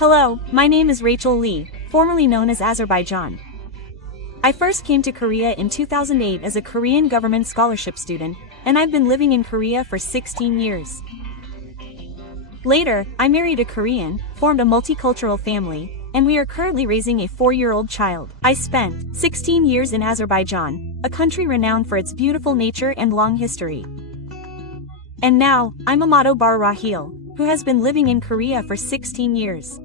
Hello, my name is Rachel Lee, formerly known as Azerbaijan. I first came to Korea in 2008 as a Korean government scholarship student, and I've been living in Korea for 16 years. Later, I married a Korean, formed a multicultural family, and we are currently raising a 4-year-old child. I spent 16 years in Azerbaijan, a country renowned for its beautiful nature and long history. And now, I'm Amadobaра힐, who has been living in Korea for 16 years.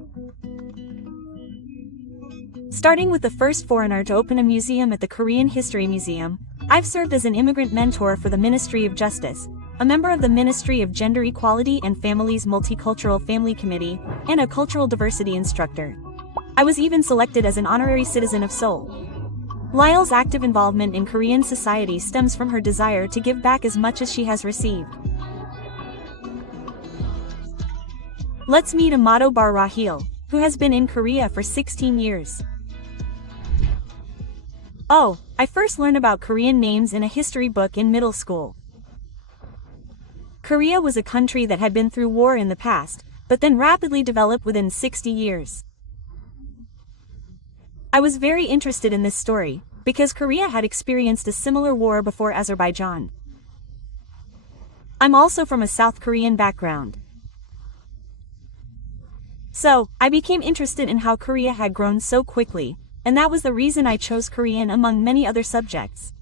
Starting with the first foreigner to open a museum at the Korean History Museum, I've served as an immigrant mentor for the Ministry of Justice, a member of the Ministry of Gender Equality and Families Multicultural Family Committee, and a cultural diversity instructor. I was even selected as an honorary citizen of Seoul. Lyle's active involvement in Korean society stems from her desire to give back as much as she has received. Let's meet A마도바라힐, who has been in Korea for 16 years. Oh, I first learned about Korean names in a history book in middle school. Korea was a country that had been through war in the past, but then rapidly developed within 60 years. I was very interested in this story, because Korea had experienced a similar war before Azerbaijan. I'm also from a South Korean background. So, I became interested in how Korea had grown so quickly, and that was the reason I chose Korean among many other subjects.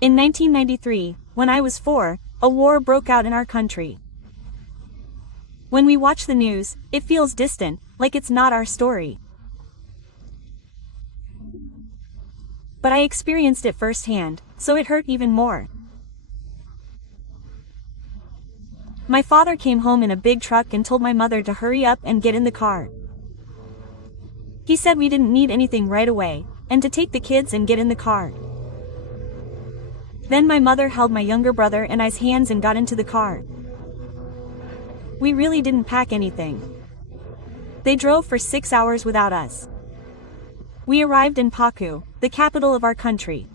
In 1993, when I was 4, a war broke out in our country. When we watch the news, it feels distant, like it's not our story. But I experienced it firsthand, so it hurt even more. My father came home in a big truck and told my mother to hurry up and get in the car. He said we didn't need anything right away, and to take the kids and get in the car. Then my mother held my younger brother and I's hands and got into the car. We really didn't pack anything. They drove for 6 hours without us. We arrived in Baku, the capital of our country.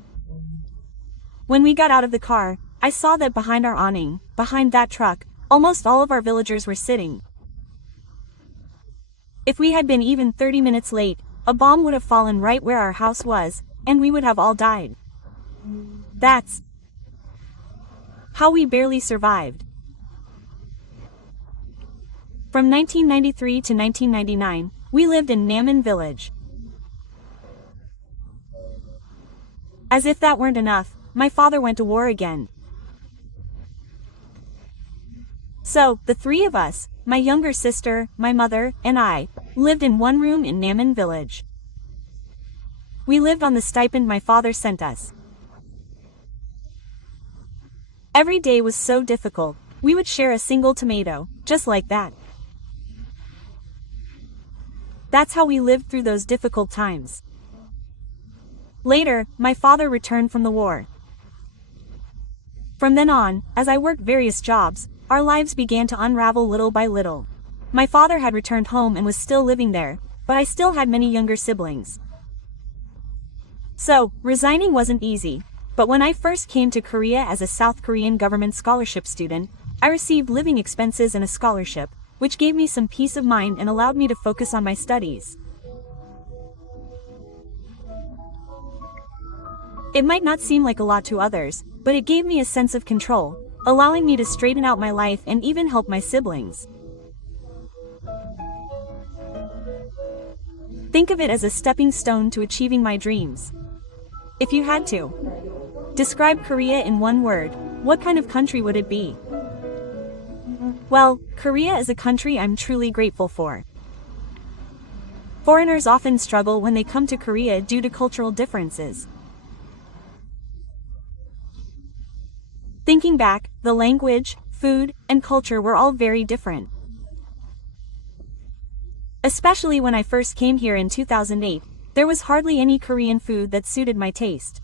When we got out of the car, I saw that behind our awning, behind that truck, almost all of our villagers were sitting. If we had been even 30 minutes late, a bomb would have fallen right where our house was, and we would have all died. That's how we barely survived. From 1993 to 1999, we lived in Naman village. As if that weren't enough, my father went to war again. So, the 3 of us, my younger sister, my mother, and I, lived in one room in Naman village. We lived on the stipend my father sent us. Every day was so difficult, we would share a single tomato, just like that. That's how we lived through those difficult times. Later, my father returned from the war. From then on, as I worked various jobs, our lives began to unravel little by little. My father had returned home and was still living there, but I still had many younger siblings. So, resigning wasn't easy, but when I first came to Korea as a South Korean government scholarship student, I received living expenses and a scholarship, which gave me some peace of mind and allowed me to focus on my studies. It might not seem like a lot to others, but it gave me a sense of control, allowing me to straighten out my life and even help my siblings. Think of it as a stepping stone to achieving my dreams. If you had to describe Korea in one word, what kind of country would it be? Well, Korea is a country I'm truly grateful for. Foreigners often struggle when they come to Korea due to cultural differences. Thinking back, the language, food, and culture were all very different. Especially when I first came here in 2008, there was hardly any Korean food that suited my taste.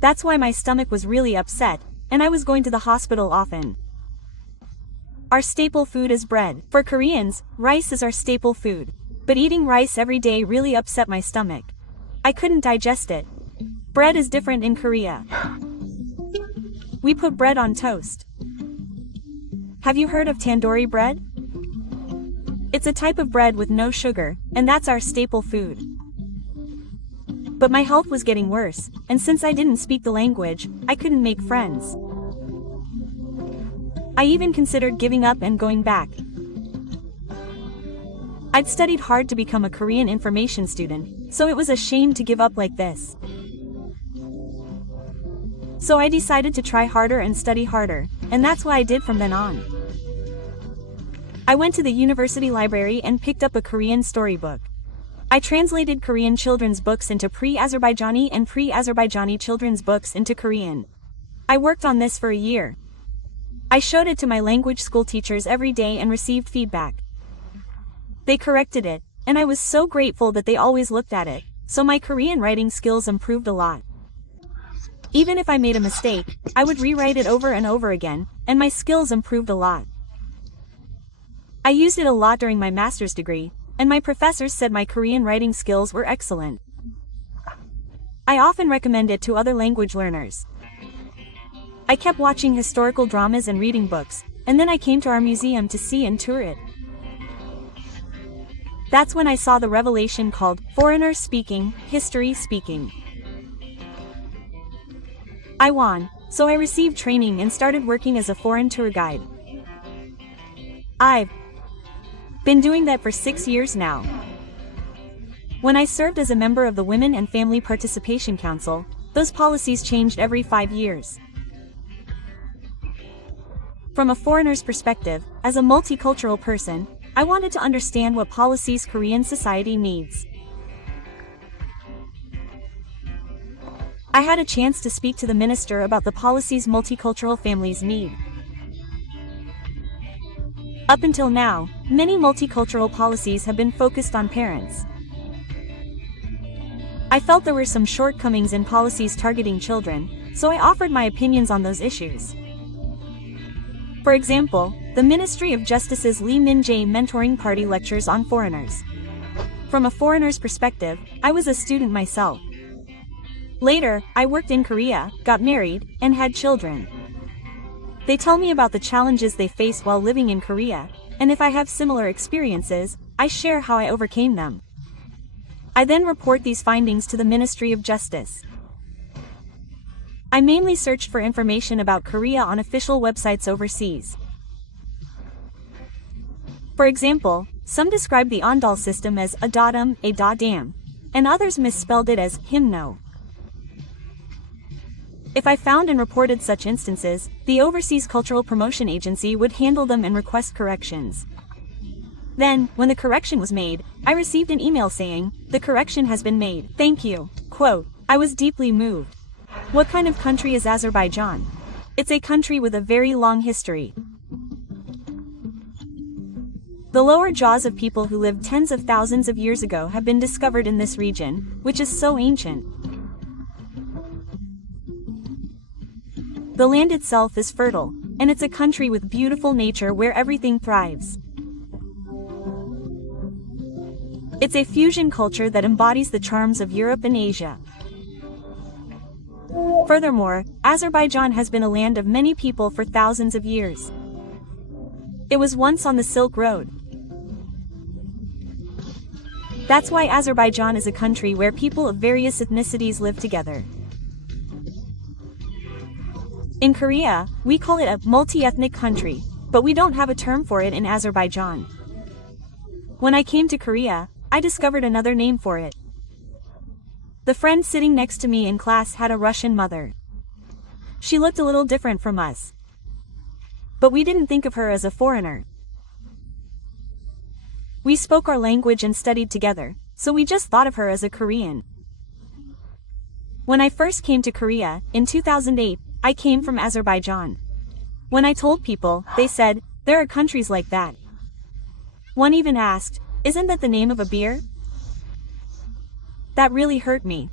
That's why my stomach was really upset, and I was going to the hospital often. Our staple food is bread. For Koreans, rice is our staple food. But eating rice every day really upset my stomach. I couldn't digest it. Bread is different in Korea. We put bread on toast. Have you heard of tandoori bread? It's a type of bread with no sugar, and that's our staple food. But my health was getting worse, and since I didn't speak the language, I couldn't make friends. I even considered giving up and going back. I'd studied hard to become a Korean information student, so it was a shame to give up like this. So I decided to try harder and study harder, and that's what I did from then on. I went to the university library and picked up a Korean storybook. I translated Korean children's books into pre-Azerbaijani and pre-Azerbaijani children's books into Korean. I worked on this for a year. I showed it to my language school teachers every day and received feedback. They corrected it, and I was so grateful that they always looked at it, so my Korean writing skills improved a lot. Even if I made a mistake, I would rewrite it over and over again, and my skills improved a lot. I used it a lot during my master's degree, and my professors said my Korean writing skills were excellent. I often recommend it to other language learners. I kept watching historical dramas and reading books, and then I came to our museum to see and tour it. That's when I saw the revelation called Foreigner Speaking, History Speaking. I won, so I received training and started working as a foreign tour guide. I've been doing that for 6 years now. When I served as a member of the Women and Family Participation Council, those policies changed every 5 years. From a foreigner's perspective, as a multicultural person, I wanted to understand what policies Korean society needs. I had a chance to speak to the minister about the policies multicultural families need. Up until now, many multicultural policies have been focused on parents. I felt there were some shortcomings in policies targeting children, so I offered my opinions on those issues. For example, the Ministry of Justice's Lee Min-jae Mentoring Party lectures on foreigners. From a foreigner's perspective, I was a student myself. Later, I worked in Korea, got married, and had children. They tell me about the challenges they face while living in Korea, and if I have similar experiences, I share how I overcame them. I then report these findings to the Ministry of Justice. I mainly searched for information about Korea on official websites overseas. For example, some describe the Ondal system as a dadam, a da-dam, and others misspelled it as himno. If I found and reported such instances, the Overseas Cultural Promotion Agency would handle them and request corrections. Then, when the correction was made, I received an email saying, "The correction has been made. Thank you." Quote, I was deeply moved. What kind of country is Azerbaijan? It's a country with a very long history. The lower jaws of people who lived tens of thousands of years ago have been discovered in this region, which is so ancient. The land itself is fertile, and it's a country with beautiful nature where everything thrives. It's a fusion culture that embodies the charms of Europe and Asia. Furthermore, Azerbaijan has been a land of many people for thousands of years. It was once on the Silk Road. That's why Azerbaijan is a country where people of various ethnicities live together. In Korea, we call it a multi-ethnic country, but we don't have a term for it in Azerbaijan. When I came to Korea, I discovered another name for it. The friend sitting next to me in class had a Russian mother. She looked a little different from us. But we didn't think of her as a foreigner. We spoke our language and studied together, so we just thought of her as a Korean. When I first came to Korea, in 2008, I came from Azerbaijan. When I told people, they said, "There are countries like that." One even asked, "Isn't that the name of a beer?" That really hurt me.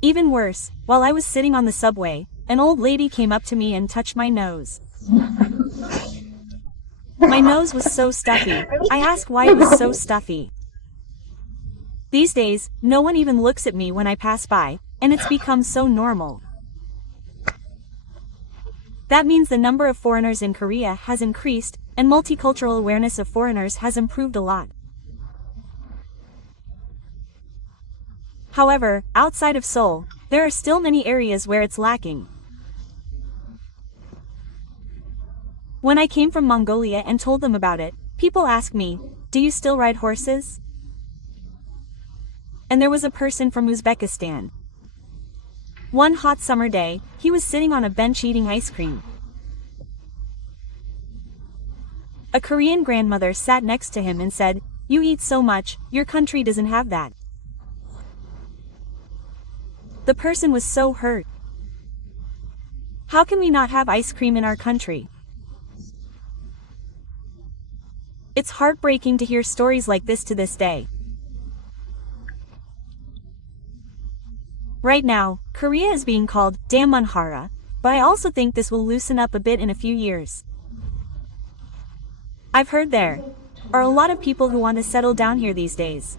Even worse, while I was sitting on the subway, an old lady came up to me and touched my nose. My nose was so stuffy. I asked why it was so stuffy. These days, no one even looks at me when I pass by, and it's become so normal. That means the number of foreigners in Korea has increased, and multicultural awareness of foreigners has improved a lot. However, outside of Seoul, there are still many areas where it's lacking. When I came from Mongolia and told them about it, people asked me, "Do you still ride horses?" And there was a person from Uzbekistan. One hot summer day, he was sitting on a bench eating ice cream. A Korean grandmother sat next to him and said, "You eat so much, your country doesn't have that." The person was so hurt. How can we not have ice cream in our country? It's heartbreaking to hear stories like this to this day. Right now, Korea is being called Damunhara, but I also think this will loosen up a bit in a few years. I've heard there are a lot of people who want to settle down here these days.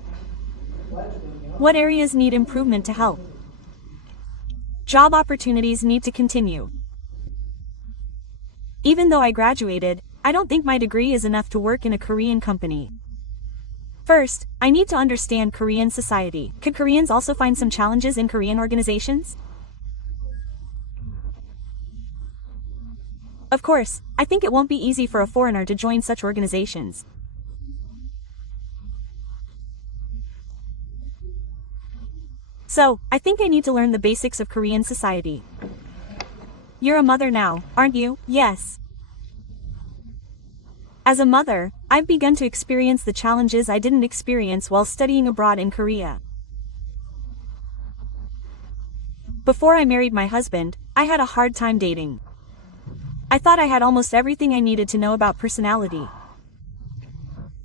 What areas need improvement to help? Job opportunities need to continue. Even though I graduated, I don't think my degree is enough to work in a Korean company. First, I need to understand Korean society. Could Koreans also find some challenges in Korean organizations? Of course, I think it won't be easy for a foreigner to join such organizations. So, I think I need to learn the basics of Korean society. You're a mother now, aren't you? Yes. As a mother, I've begun to experience the challenges I didn't experience while studying abroad in Korea. Before I married my husband, I had a hard time dating. I thought I had almost everything I needed to know about personality.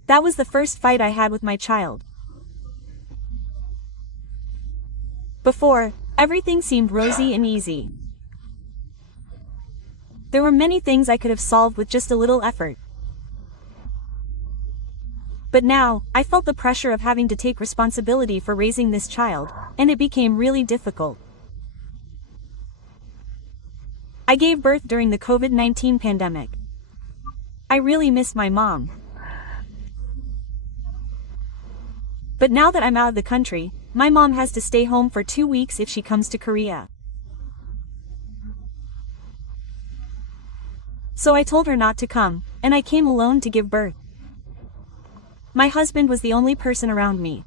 That was the first fight I had with my child. Before, everything seemed rosy and easy. There were many things I could have solved with just a little effort. But now, I felt the pressure of having to take responsibility for raising this child, and it became really difficult. I gave birth during the COVID-19 pandemic. I really miss my mom. But now that I'm out of the country, my mom has to stay home for 2 weeks if she comes to Korea. So I told her not to come, and I came alone to give birth. My husband was the only person around me.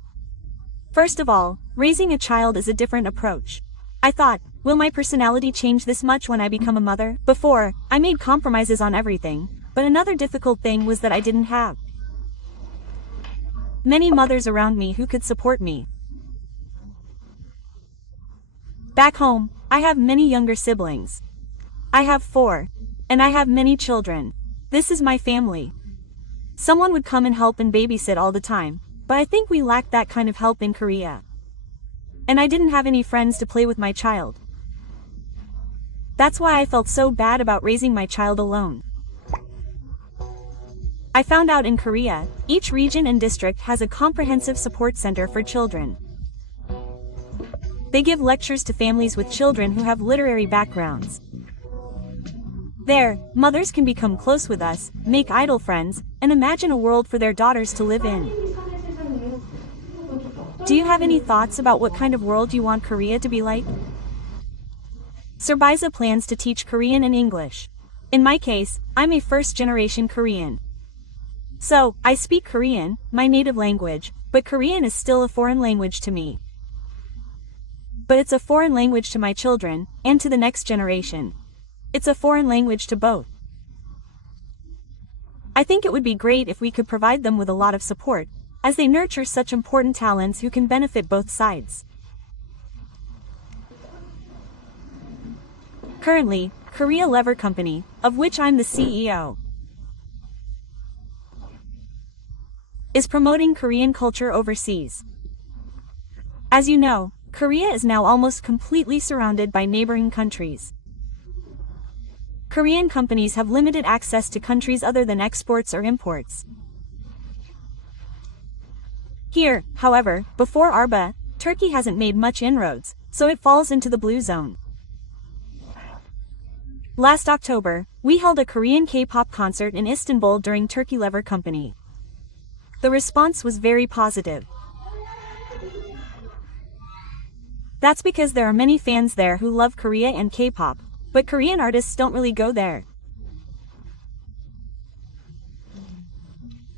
First of all, raising a child is a different approach. I thought, will my personality change this much when I become a mother? Before, I made compromises on everything, but another difficult thing was that I didn't have many mothers around me who could support me. Back home, I have many younger siblings. I have 4. And I have many children. This is my family. Someone would come and help and babysit all the time, but I think we lacked that kind of help in Korea. And I didn't have any friends to play with my child. That's why I felt so bad about raising my child alone. I found out in Korea, each region and district has a comprehensive support center for children. They give lectures to families with children who have literary backgrounds. There, mothers can become close with us, make idol friends, and imagine a world for their daughters to live in. Do you have any thoughts about what kind of world you want Korea to be like? Serbiza plans to teach Korean and English. In my case, I'm a first-generation Korean. So, I speak Korean, my native language, but Korean is still a foreign language to me. But it's a foreign language to my children, and to the next generation. It's a foreign language to both. I think it would be great if we could provide them with a lot of support, as they nurture such important talents who can benefit both sides. Currently, Korea Lever Company, of which I'm the CEO, is promoting Korean culture overseas. As you know, Korea is now almost completely surrounded by neighboring countries. Korean companies have limited access to countries other than exports or imports. Here, however, before Arba, Turkey hasn't made much inroads, so it falls into the blue zone. Last October, we held a Korean K-pop concert in Istanbul during Turkey Lever Company. The response was very positive. That's because there are many fans there who love Korea and K-pop, but Korean artists don't really go there.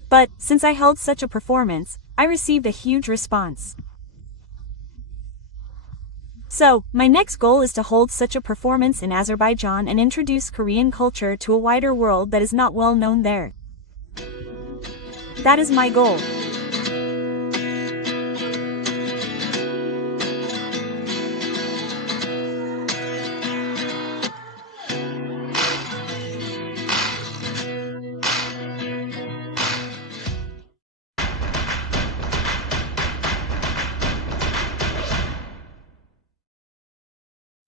But, since I held such a performance, I received a huge response. So, my next goal is to hold such a performance in Azerbaijan and introduce Korean culture to a wider world that is not well known there. That is my goal.